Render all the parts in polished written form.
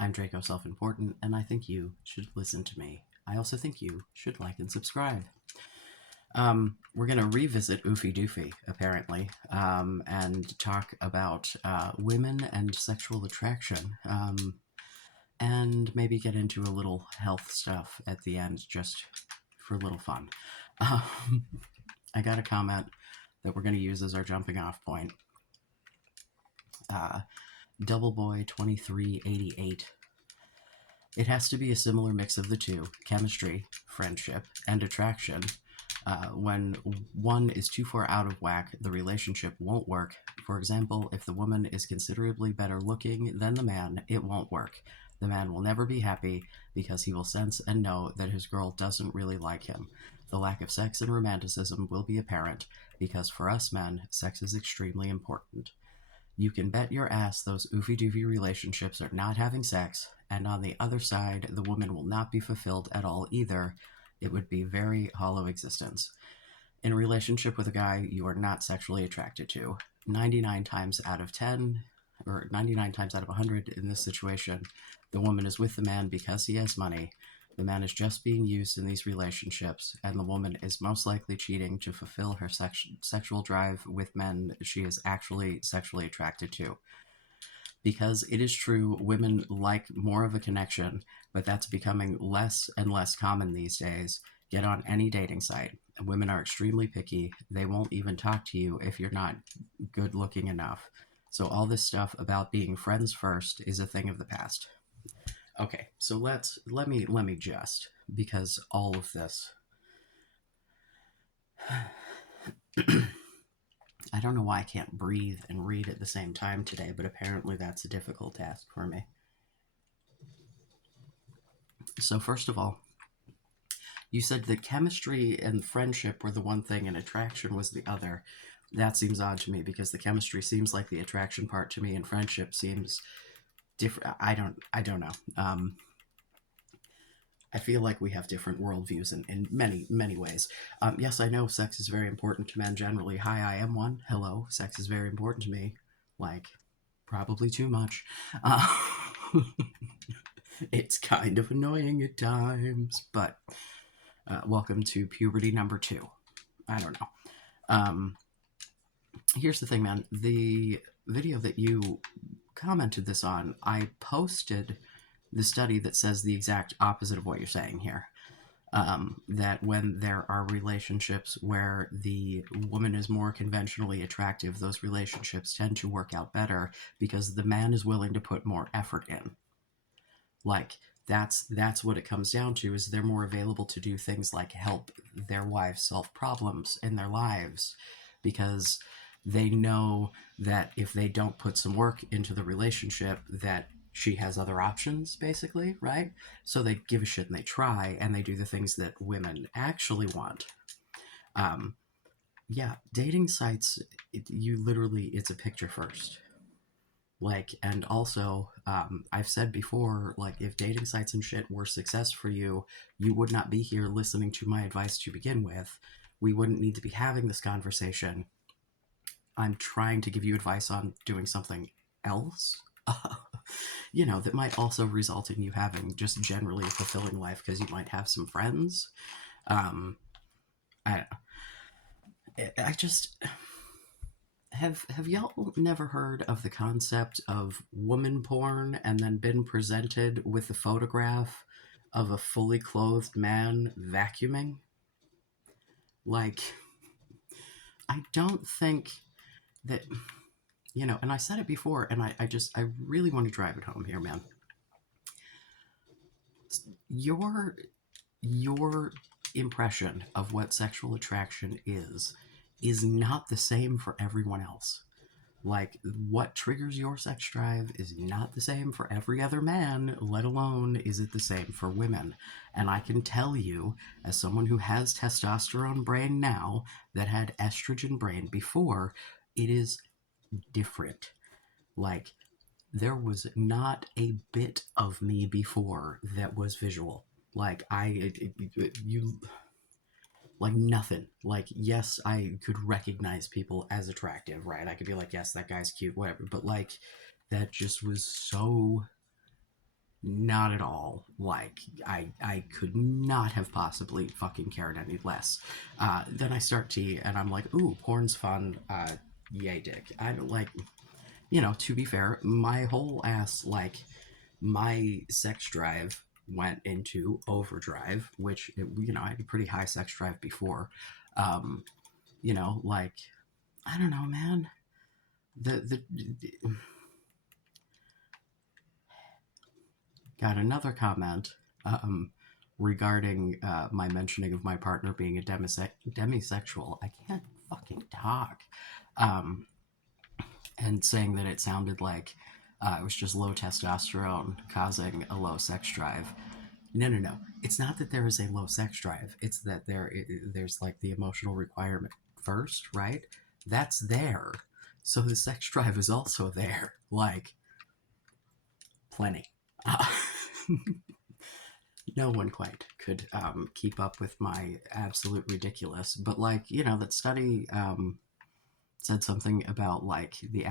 I'm Draco Self-Important, and I think you should listen to me. I also think you should like and subscribe. We're going to revisit Oofy Doofy, apparently, and talk about women and sexual attraction, and maybe get into a little health stuff at the end, just for a little fun. I got a comment that we're going to use as our jumping off point. Doubleboy2388. It has to be a similar mix of the two, chemistry, friendship, and attraction. When one is too far out of whack, the relationship won't work. For example, if the woman is considerably better looking than the man, it won't work. The man will never be happy because he will sense and know that his girl doesn't really like him. The lack of sex and romanticism will be apparent because for us men, sex is extremely important. You can bet your ass those oofy doofy relationships are not having sex, and on the other side, the woman will not be fulfilled at all either. It would be very hollow existence. In a relationship with a guy you are not sexually attracted to, 99 times out of 10, or 99 times out of 100 in this situation, the woman is with the man because he has money. The man is just being used in these relationships, and the woman is most likely cheating to fulfill her sexual drive with men she is actually sexually attracted to. Because it is true, women like more of a connection, but that's becoming less and less common these days. Get on any dating site. Women are extremely picky. They won't even talk to you if you're not good looking enough. So all this stuff about being friends first is a thing of the past. Okay, so let me just, because all of this I don't know why I can't breathe and read at the same time today, but apparently that's a difficult task for me. So first of all, you said that chemistry and friendship were the one thing and attraction was the other. That seems odd to me because the chemistry seems like the attraction part to me and friendship seems different. I don't know. I feel like we have different worldviews in many ways. Yes, I know sex is very important to men generally. Hi, I am one. Hello, sex is very important to me. Like, probably too much. It's kind of annoying at times, but welcome to puberty number 2. I don't know. Here's the thing, man. The video that you commented this on, I posted the study that says the exact opposite of what you're saying here. That when there are relationships where the woman is more conventionally attractive, those relationships tend to work out better because the man is willing to put more effort in. Like, that's what it comes down to, is they're more available to do things like help their wives solve problems in their lives because they know that if they don't put some work into the relationship, that she has other options, basically, right? So they give a shit and they try and they do the things that women actually want. Yeah, dating sites, it's a picture first. Like, and also, I've said before, like, if dating sites and shit were success for you, you would not be here listening to my advice to begin with. We wouldn't need to be having this conversation. I'm trying to give you advice on doing something else, that might also result in you having just generally a fulfilling life because you might have some friends. I just have y'all never heard of the concept of woman porn and then been presented with a photograph of a fully clothed man vacuuming? Like, I don't think that, and I said it before, and I really want to drive it home here, man. Your impression of what sexual attraction is not the same for everyone else. Like, what triggers your sex drive is not the same for every other man, let alone is it the same for women. And I can tell you, as someone who has testosterone brain now, that had estrogen brain before, it is different. Like, there was not a bit of me before that was visual. Like, like nothing. Like, yes, I could recognize people as attractive, right? I could be like, yes, that guy's cute, whatever. But like, that just was so not at all. Like, I could not have possibly fucking cared any less. Then I start to, and I'm like, ooh, porn's fun. Yay, dick. I don't like, to be fair, my whole ass, like, my sex drive went into overdrive, which, I had a pretty high sex drive before. Um, like, I don't know, man. The got another comment regarding my mentioning of my partner being a demisexual. I can't fucking talk. Um, and saying that it sounded like it was just low testosterone causing a low sex drive. No, no, no. It's not that there is a low sex drive. It's that there's like the emotional requirement first, right? That's there. So the sex drive is also there. Like, plenty. Uh, no one quite could keep up with my absolute ridiculous. But like, that study said something about like the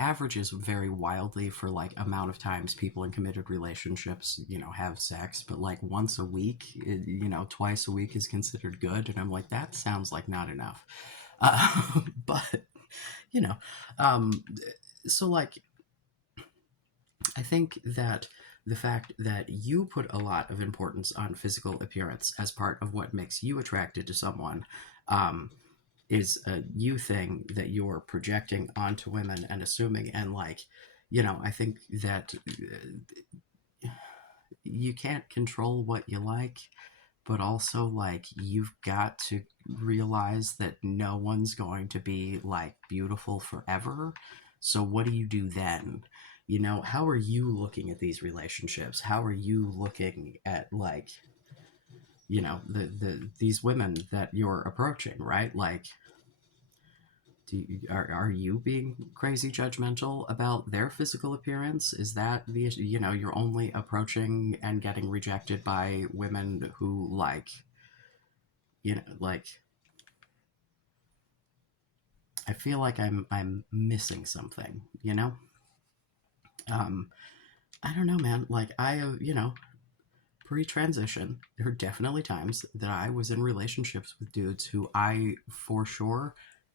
averages vary wildly for like amount of times people in committed relationships have sex, but like once a week, twice a week is considered good, and I'm like, that sounds like not enough. But you know um so like, I think that the fact that you put a lot of importance on physical appearance as part of what makes you attracted to someone um, is a you thing that you're projecting onto women and assuming. And like, I think that you can't control what you like, but also like you've got to realize that no one's going to be like beautiful forever. So what do you do then? How are you looking at these relationships? How are you looking at like, these women that you're approaching, right? Like, are you being crazy judgmental about their physical appearance? Is that the issue? You're only approaching and getting rejected by women who like, like, I feel like I'm missing something, um I don't know, man. Like, I have, pre-transition, there were definitely times that I was in relationships with dudes who I for sure,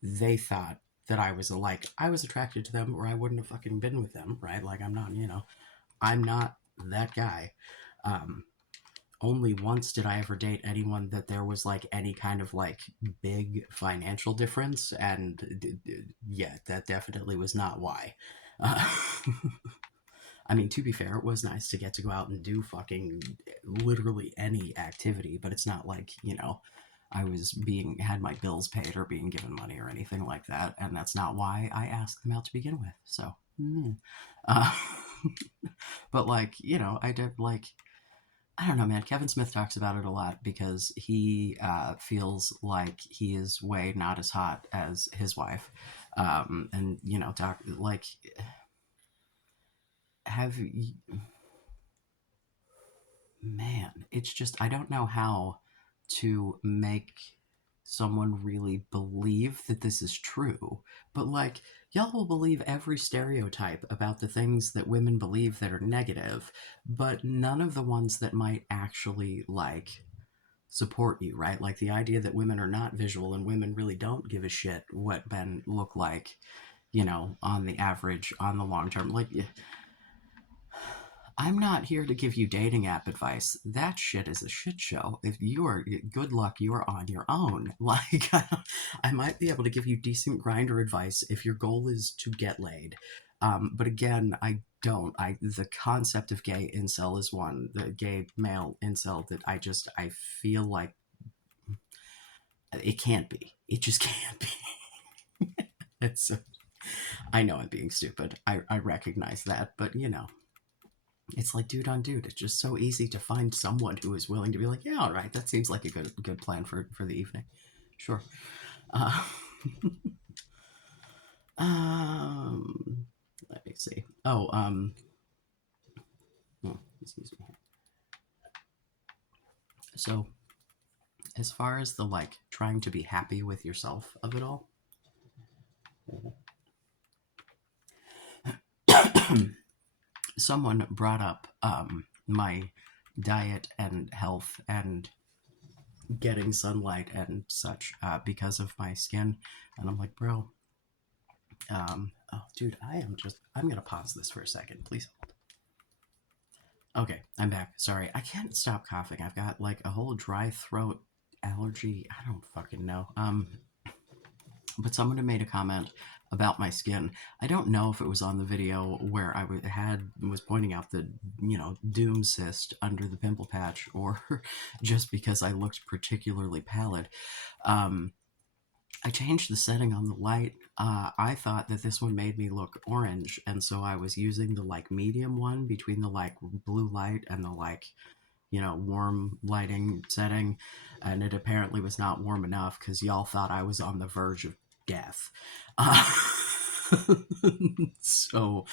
they thought that I was attracted to them or I wouldn't have fucking been with them, right? Like, I'm not that guy. um Only once did I ever date anyone that there was like any kind of like big financial difference, and yeah, that definitely was not why. Uh, I mean, to be fair, it was nice to get to go out and do fucking literally any activity, but it's not like, I was being had my bills paid or being given money or anything like that, and that's not why I asked them out to begin with. So, uh, but like, I did like, I don't know, man. Kevin Smith talks about it a lot because he feels like he is way not as hot as his wife, and talk like, have you, man, it's just, I don't know how to make someone really believe that this is true. But like, y'all will believe every stereotype about the things that women believe that are negative, but none of the ones that might actually like support you, right? Like the idea that women are not visual and women really don't give a shit what men look like, on the average, on the long term. Like, I'm not here to give you dating app advice. That shit is a shit show. If you are, good luck, you are on your own. Like, I might be able to give you decent grinder advice if your goal is to get laid. But again, I don't. The concept of gay incel is one, the gay male incel, that I feel like it can't be. It just can't be. it's. I know I'm being stupid. I recognize that, but it's like dude on dude. It's just so easy to find someone who is willing to be like, yeah, all right, that seems like a good plan for the evening. Sure. Uh, um, let me see. Excuse me. So, as far as the like trying to be happy with yourself of it all, someone brought up my diet and health and getting sunlight and such because of my skin. And I'm like, bro, oh, dude, I'm gonna pause this for a second, please. Okay, I'm back. Sorry, I can't stop coughing. I've got like a whole dry throat allergy. I don't fucking know. But someone had made a comment about my skin. I don't know if it was on the video where I was pointing out the doom cyst under the pimple patch, or just because I looked particularly pallid. I changed the setting on the light. I thought that this one made me look orange, and so I was using the like medium one between the like blue light and the like warm lighting setting, and it apparently was not warm enough because y'all thought I was on the verge of death. Uh, so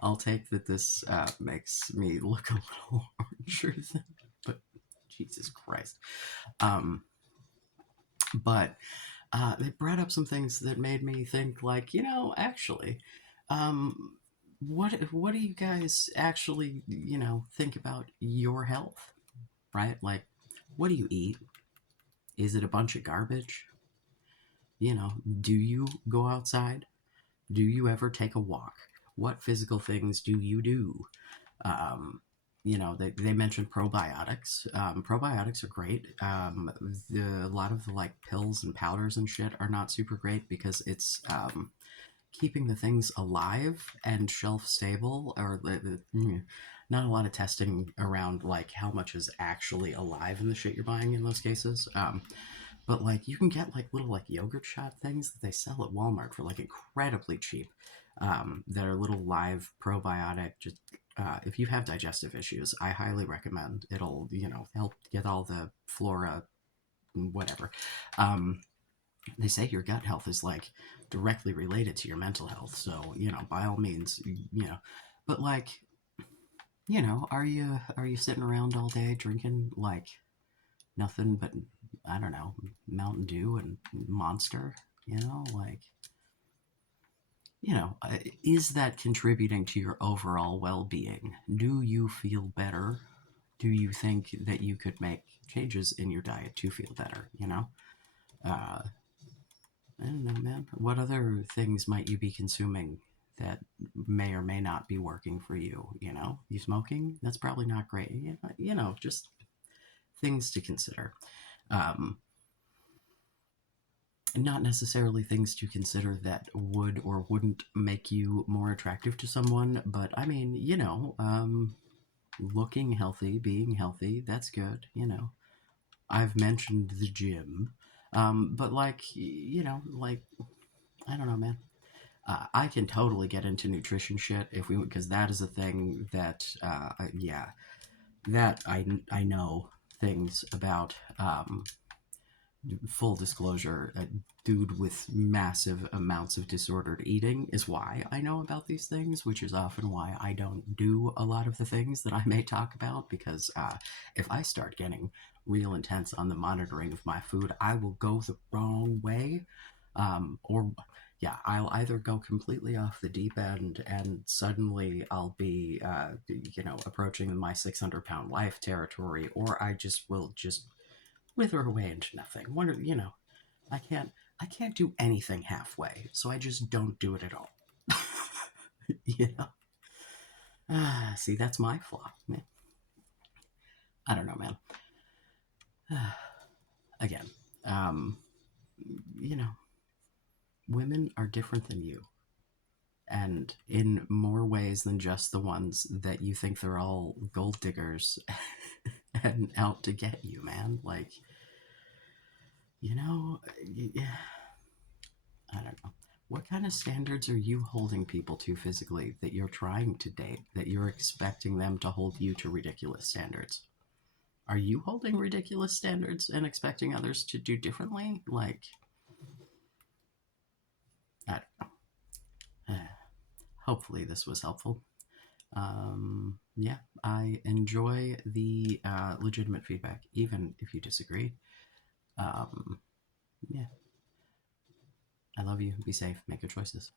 I'll take that this makes me look a little oranger than, but Jesus Christ. But they brought up some things that made me think, like, actually, um, what do you guys actually, think about your health, right? Like, what do you eat? Is it a bunch of garbage? Do you go outside? Do you ever take a walk? What physical things do you do? They mentioned probiotics. Probiotics are great. A lot of the like pills and powders and shit are not super great because it's keeping the things alive and shelf stable, or not a lot of testing around like how much is actually alive in the shit you're buying in those cases. But like you can get like little like yogurt shot things that they sell at Walmart for like incredibly cheap. That are little live probiotic. Just if you have digestive issues, I highly recommend. It'll help get all the flora, whatever. They say your gut health is like directly related to your mental health. So by all means, But like are you sitting around all day drinking like nothing but, I don't know, Mountain Dew and Monster? Like, is that contributing to your overall well-being? Do you feel better? Do you think that you could make changes in your diet to feel better? uh, I don't know, man. What other things might you be consuming that may or may not be working for you? You smoking? That's probably not great. Just things to consider. Um, Not necessarily things to consider that would or wouldn't make you more attractive to someone, but I mean, looking healthy, being healthy, that's good. I've mentioned the gym, but like, like, I don't know, man. I can totally get into nutrition shit because that is a thing that, yeah, that I know things about. Full disclosure, a dude with massive amounts of disordered eating is why I know about these things, which is often why I don't do a lot of the things that I may talk about, because if I start getting real intense on the monitoring of my food, I will go the wrong way. Or yeah, I'll either go completely off the deep end and suddenly I'll be approaching my 600-pound life territory, or I just will just wither away into nothing. I can't I can't do anything halfway, so I just don't do it at all. you know. See, that's my flaw. I don't know, man. Again, um, you know, women are different than you, and in more ways than just the ones that you think they're all gold diggers and out to get you, man. Like, yeah, I don't know. What kind of standards are you holding people to physically that you're trying to date, that you're expecting them to hold you to ridiculous standards? Are you holding ridiculous standards and expecting others to do differently? Like, I don't know. Hopefully, this was helpful. Yeah, I enjoy the legitimate feedback, even if you disagree. Yeah, I love you. Be safe. Make good choices.